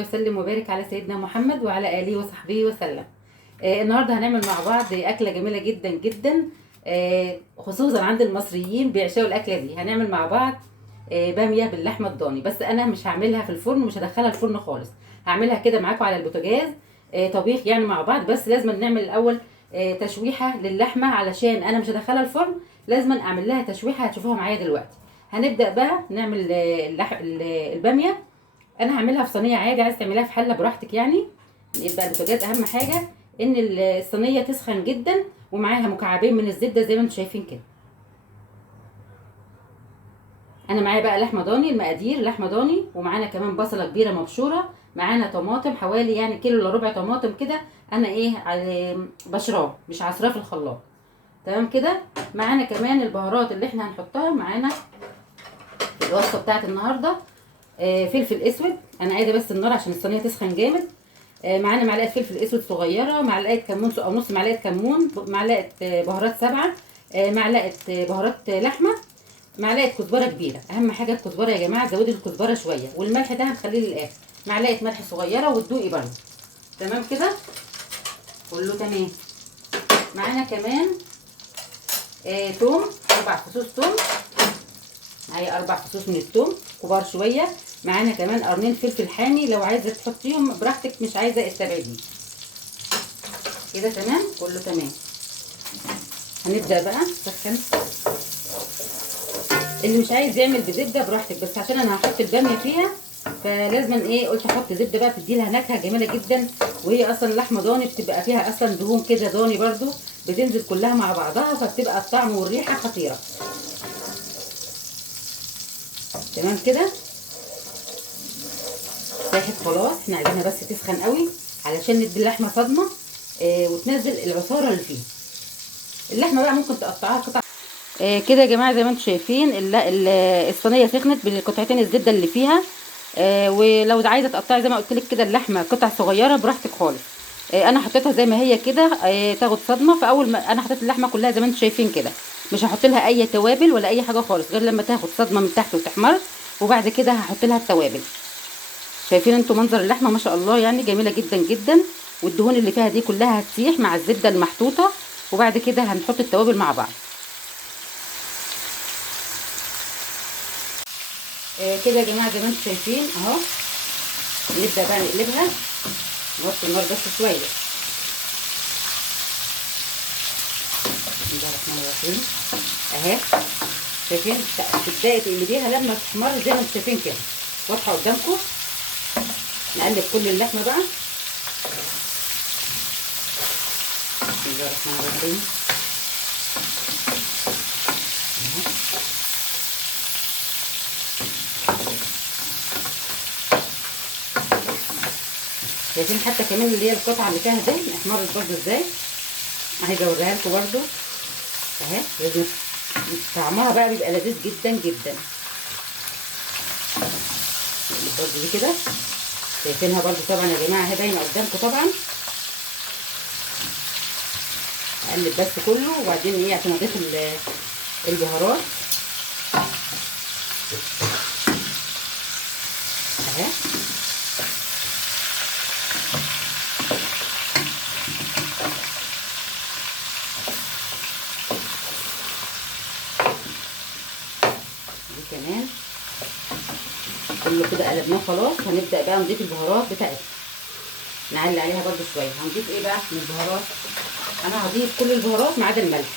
وسلم وبارك على سيدنا محمد وعلى اله وصحبه وسلم. النهارده هنعمل مع بعض اكله جميله جدا جدا. خصوصا عند المصريين بيعشقوا الاكله دي. هنعمل مع بعض باميه باللحمه الضاني، بس انا مش هعملها في الفرن، مش هدخلها الفرن خالص. هعملها كده معاكم على البوتاجاز، طبيخ يعني مع بعض. بس لازم نعمل الاول تشويحه للحمه، علشان انا مش هدخلها الفرن، لازم اعمل لها تشويحه هتشوفوها معايا دلوقتي. هنبدا بقى نعمل الباميه. انا هعملها في صينيه عادي، عايز تعمليها في حله براحتك يعني. يبقى البوتاجاز اهم حاجه ان الصينيه تسخن جدا، ومعاها مكعبين من الزبده زي ما انتم شايفين كده. انا معايا بقى لحمه ضاني، المقادير لحمه ضاني، ومعانا كمان بصله كبيره مبشوره، معانا طماطم حوالي يعني كيلو الا ربع طماطم كده. انا بشراه مش عصراه في الخلاط. تمام كده. معانا كمان البهارات اللي احنا هنحطها معانا في الوصفه بتاعت النهارده. فلفل اسود، انا عايزه بس النار عشان الصينيه تسخن جامد. معانا معلقه فلفل اسود صغيره، معلقه كمون او نص معلقه كمون، معلقه بهارات سبعه، معلقه بهارات لحمه، معلقه كزبره كبيره. اهم حاجه الكزبره يا جماعه، زودي الكزبره شويه، والملح ده هنخليه للاخر. معلقه ملح صغيره وتدوقي برده. تمام كده كله تمام. معانا كمان توم، 4 فصوص توم. معايا 4 فصوص من التوم كبار شويه. معانا كمان قرنين فلفل حامي، لو عايزه تحطيهم براحتك، مش عايزه استبعديه. كده تمام كله تمام. هنبدا بقى نسخن. اللي مش عايز يعمل بزبده براحتك، بس عشان انا هحط الباميه فيها فلازم قلت احط زبده بقى، تدي لها نكهه جميله جدا. وهي اصلا لحمه ضاني بتبقى فيها اصلا دهون كده ضاني برده، بتنزل كلها مع بعضها، فبتبقى الطعم والريحه خطيره. تمام كده ساحت خلاص. احنا عايزينها بس تسخن قوي علشان ندي اللحمه صدمه وتنزل العصاره اللي فيها. اللحمه بقى ممكن تقطعها قطع كده يا جماعه زي ما انتم شايفين. الصينيه سخنت بالقطعتين الزبده اللي فيها. ولو عايزه تقطعي زي ما قلت لك كده اللحمه قطع صغيره براحتك خالص. انا حطيتها زي ما هي كده تاخد صدمه. فاول ما انا حطيت اللحمه كلها زي ما انتم شايفين كده، مش هحط لها اي توابل ولا اي حاجه خالص غير لما تاخد صدمه من تحت وتحمر، وبعد كده هحط لها التوابل. شايفين انتوا منظر اللحمه ما شاء الله يعني جميله جدا جدا، والدهون اللي فيها دي كلها هتسيح مع الزبده المحطوطه، وبعد كده هنحط التوابل مع بعض. كده يا جماعه زي ما انتم شايفين اهو. نبدا بقى نقلبها، نوطي النار بس شويه. بسم الله الرحمن الرحيم اهي. شايفين تبداي تقلبيها لما تحمر زي ما انتم شايفين كده، واضحه قدامكم. نقلب كل اللحمه بقى. بسم الله الرحمن الرحيم. شايفين حتى كمان اللي هي القطعه اللي فيها دي احمرت برده ازاي. اهي بوريها لكم برده اهي. لازم طعمها بقى بيبقى لذيذ جدا جدا. برده دي كده شايفينها برده طبعا يا جماعه، اهي باينه قدامكم طبعا. اقلب بس كله، وبعدين عشان اضيف البهارات اهي. دي كمان كله كده قلبناه خلاص. هنبدا بقى نضيف البهارات بتاعتنا، نعلي عليها برده شويه. هنضيف ايه بقى من البهارات؟ انا هضيف كل البهارات ما عدا الملح.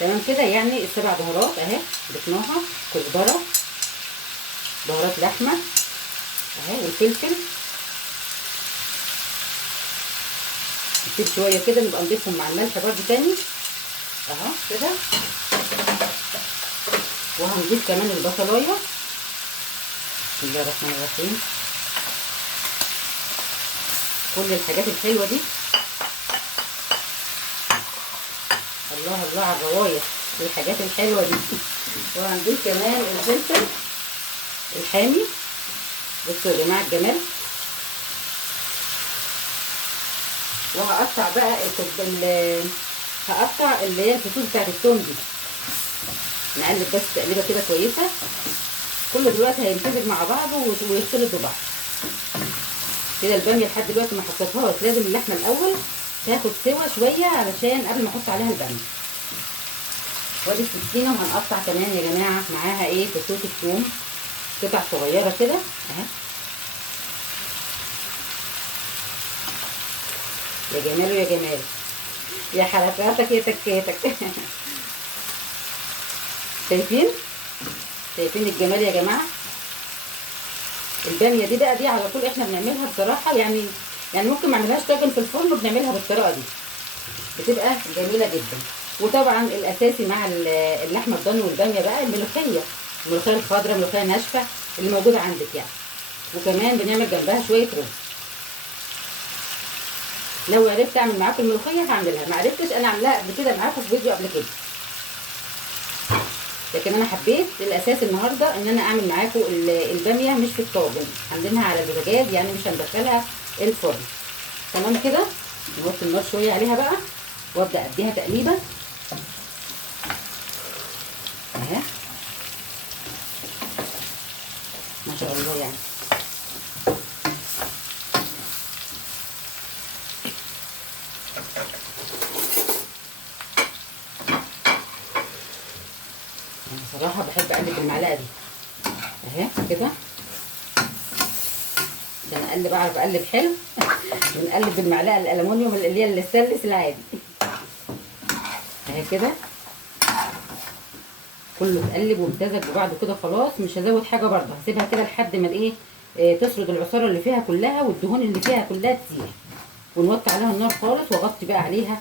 تمام كده يعني ال7 بهارات اهي ضفناها. كزبره، بهارات لحمه اهي، والفلفل. نسيب شويه كده نبقى نضيفهم مع الملح برده تاني اهو كده. وهنضيف كمان البصلايه. بسم الله الرحمن الرحيم. كل الحاجات الحلوه دي، الله الله على الروايح والحاجات الحلوه دي. وهنضيف كمان الفلفل الحامي. بصوا يا جماعه الجمال. وهقطع بقى هقطع اللي هي الفصوص بتاعت الثوم دي. نقلب بس تقليبه كده كويسه. كله دلوقتي هيمتزج مع بعضه ويختلط ببعض. كده الباميه لحد دلوقتي ما حطيتهاش، لازم اللحمه الاول تاخد سوا شويه علشان قبل ما احط عليها الباميه. وادي السكينه، وهنقطع كمان يا جماعه معاها ايه فصوص الثوم قطع صغيره كده اهي. يا جماله يا جماله، يا حركاتك يا تكاتك. شايفين شايفين الجمال يا جماعه. الباميه دي بقى دي على طول احنا بنعملها بصراحه، يعني ممكن ما نعملهاش طاجن في الفرن، وبنعملها بالطريقه دي بتبقى جميله جدا. وطبعا الاساسي مع اللحمه الضاني والباميه بقى الملوخيه الخضراء، ملوخيه ناشفه اللي موجوده عندك يعني. وكمان بنعمل جنبها شويه رز. لو عرفت اعمل معاكم الملوخيه هعملها، ما عرفتش انا عاملاها قبل كده معاكم في فيديو قبل كده، لكن انا حبيت الاساس النهارده ان انا اعمل معاكم الباميه مش في الطاجن، عاملينها على البوتاجاز يعني مش هندخلها الفرن. تمام كده. نوطي النار شويه عليها بقى وابدا اديها تقليبه اهي ما شاء الله يعني. انا بصراحه بحب اقلب بالمعلقه دي اهي كده عشان اقلب، اعرف اقلب حلو. بنقلب بالمعلقه الالومنيوم اللي هي الستانلس العادي اهي كده. كله اتقلب وامتزج ببعضه كده خلاص. مش هزود حاجه برده، هسيبها كده لحد ما تسرد العصاره اللي فيها كلها والدهون اللي فيها كلها تسيح، ونوطي عليها النار خالص واغطي بقى عليها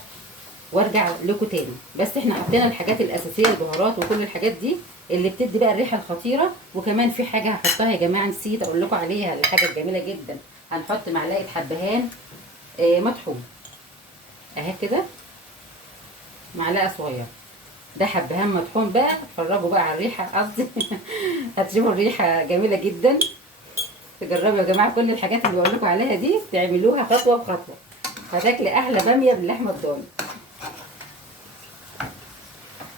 وارجع لكم تاني. بس احنا حطينا الحاجات الاساسيه، البهارات وكل الحاجات دي اللي بتدي بقى الريحه الخطيره. وكمان في حاجه هحطها يا جماعه نسيت اقول لكم عليها، الحاجه الجميله جدا. هنحط معلقه حبهان مطحون اهي كده، معلقه صغيره. ده حبهان مطحون بقى، اتفرجوا بقى على الريحه قصدي. هتشوفوا الريحه جميله جدا. تجربوا يا جماعه كل الحاجات اللي بقول لكم عليها دي، تعملوها خطوه بخطوه، هتاكلي احلى باميه باللحمه الضاني.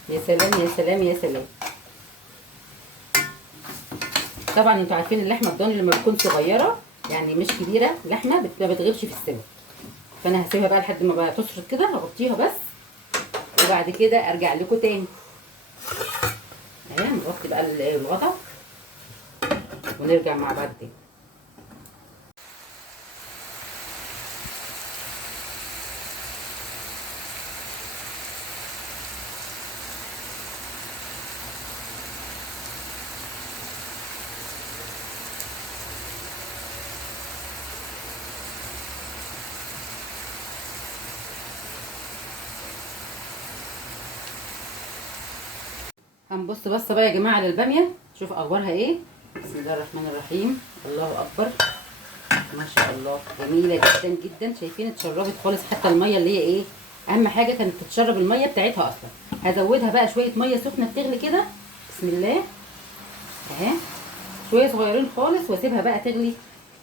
يا سلام يا سلام يا سلام. طبعا انتوا عارفين اللحمه الضاني لما بتكون صغيره يعني مش كبيره، لحمه ما بتغيبش في السوا. فانا هسيبها بقى لحد ما بقى تشرب كده، هغطيها بس وبعد كده ارجع لكم تاني اهي. نغطي بقى الغطا ونرجع مع بعض تاني. هنبص بصه بقى يا جماعه على الباميه، شوف اخبارها ايه. بسم الله الرحمن الرحيم، الله اكبر، ما شاء الله جميله جدا جدا. شايفين اتشربت خالص، حتى الميه اللي هي ايه اهم حاجه كانت تتشرب الميه بتاعتها اصلا. هزودها بقى شويه ميه سخنه بتغلي كده بسم الله اهي، شويه صغيرين خالص، واسيبها بقى تغلي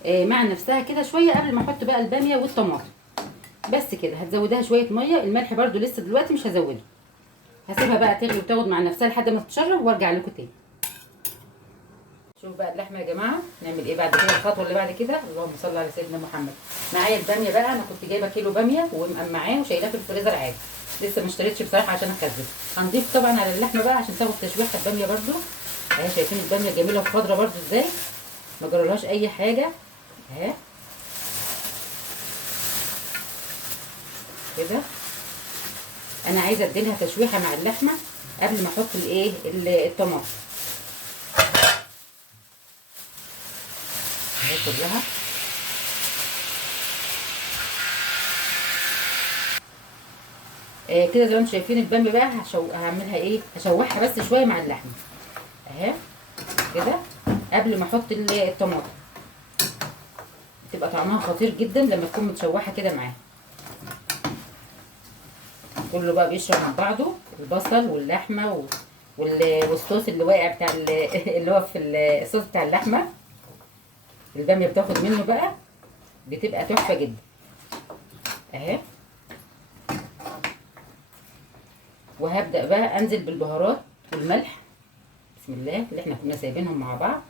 مع نفسها كده شويه قبل ما احط بقى الباميه والطماطم. بس كده هتزودها شويه ميه، الملح برده لسه دلوقتي مش هزوده، هسيبها بقى تغلي وتاخد مع نفسها لحد ما تتشرب وارجع لكم تاني. شوف بقى اللحمه يا جماعه نعمل ايه بعد كده. الخطوه اللي بعد كده، اللهم صل على سيدنا محمد. معايا الباميه بقى، انا كنت جايبه كيلو باميه ومقمعاه وشايلاه في الفريزر عادي، لسه ما اشتريتش بصراحه عشان اخزن. هنضيف طبعا على اللحمه بقى عشان تاخد تشويحه الباميه برده اهي. شايفين الباميه جميله وخضره برده ازاي، ما جرالهاش اي حاجه اهي كده. انا عايزه اديلها تشويحه مع اللحمه قبل ما احط الطماطم اهي كلها. كده زي ما انتم شايفين الباميه بقى هعملها ايه، هشوحها بس شويه مع اللحمه اهي كده قبل ما احط الطماطم. تبقى طعمها خطير جدا لما تكون متشوحه كده معاها. كله بقى بيشرب من بعضه، البصل واللحمه والصوص اللي واقع بتاع اللي هو في الصوص بتاع اللحمه، الباميه بتاخد منه بقى، بتبقى تحفه جدا اهي. وهبدا بقى انزل بالبهارات والملح بسم الله اللي احنا كنا سايبينهم مع بعض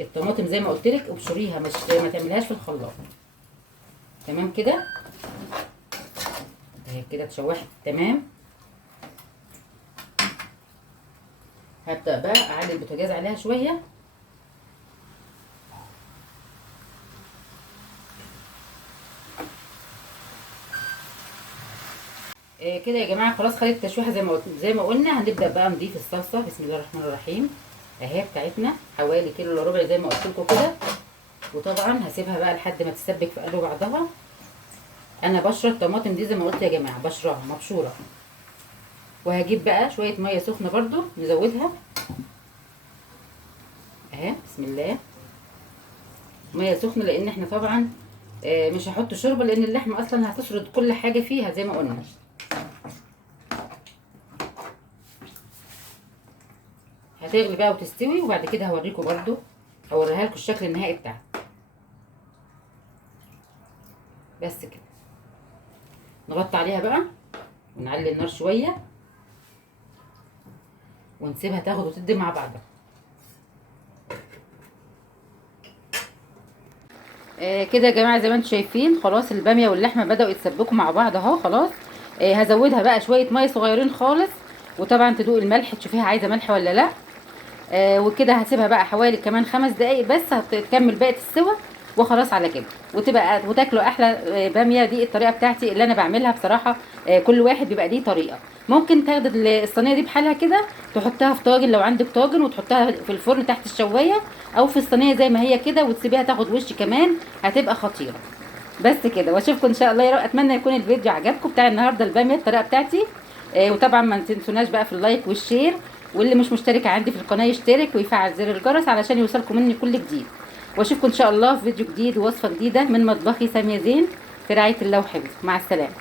الطماطم زي ما قلت لك ابشريها، مش ما تعملهاش في الخلاط. تمام كده اهي كده اتشوحت تمام. هبدأ بقى اعلي البوتاجاز عليها شوية. كده يا جماعه خلاص خدت تشويحه زي ما قلنا. هنبدأ بقى نضيف الصلصة. بسم الله الرحمن الرحيم. اهي بتاعتنا حوالي كيلو الا ربع زي ما قلت لكم كده. وطبعا هسيبها بقى لحد ما تسبك في قلب بعضها. انا بشره الطماطم دي زي ما قلت يا جماعه بشراها مبشوره. وهجيب بقى شويه ميه سخنه برضو نزودها اهي. بسم الله. ميه سخنه لان احنا طبعا مش هحط شوربه لان اللحمه اصلا هتشرد كل حاجه فيها زي ما قلنا. هتغلي بقى وتستوي وبعد كده هوريكم برضو، هوريها لكم الشكل النهائي بتاعها. بس كده نغطي عليها بقى ونعلي النار شويه ونسيبها تاخد وتدي مع بعضها. كده يا جماعه زي ما انتم شايفين خلاص الباميه واللحمه بداوا يتسبكوا مع بعض اهو خلاص. هزودها بقى شويه ميه صغيرين خالص، وطبعا تدوق الملح تشوفيها عايزه ملح ولا لا. وكده هسيبها بقى حوالي كمان 5 دقايق بس هتكمل باقي السوا وخلاص على كده. وتاكلوا احلى باميه. دي الطريقه بتاعتي اللي انا بعملها بصراحه. كل واحد بيبقى ليه طريقه. ممكن تاخد الصينيه دي بحالها كده تحطها في طاجن لو عندك طاجن وتحطها في الفرن تحت الشوايه، او في الصينيه زي ما هي كده وتسيبيها تاخد وش كمان هتبقى خطيره. بس كده واشوفكم ان شاء الله يا رب. اتمنى يكون الفيديو عجبكم بتاع النهارده الباميه الطريقه بتاعتي. وطبعا ما تنسوناش بقى في اللايك والشير، واللي مش مشترك عندي في القناه يشترك ويفعل زر الجرس علشان يوصلكم مني كل جديد. واشوفكم ان شاء الله في فيديو جديد ووصفه جديده من مطبخي ساميه زين في رعايه الله وحفظه. مع السلامه.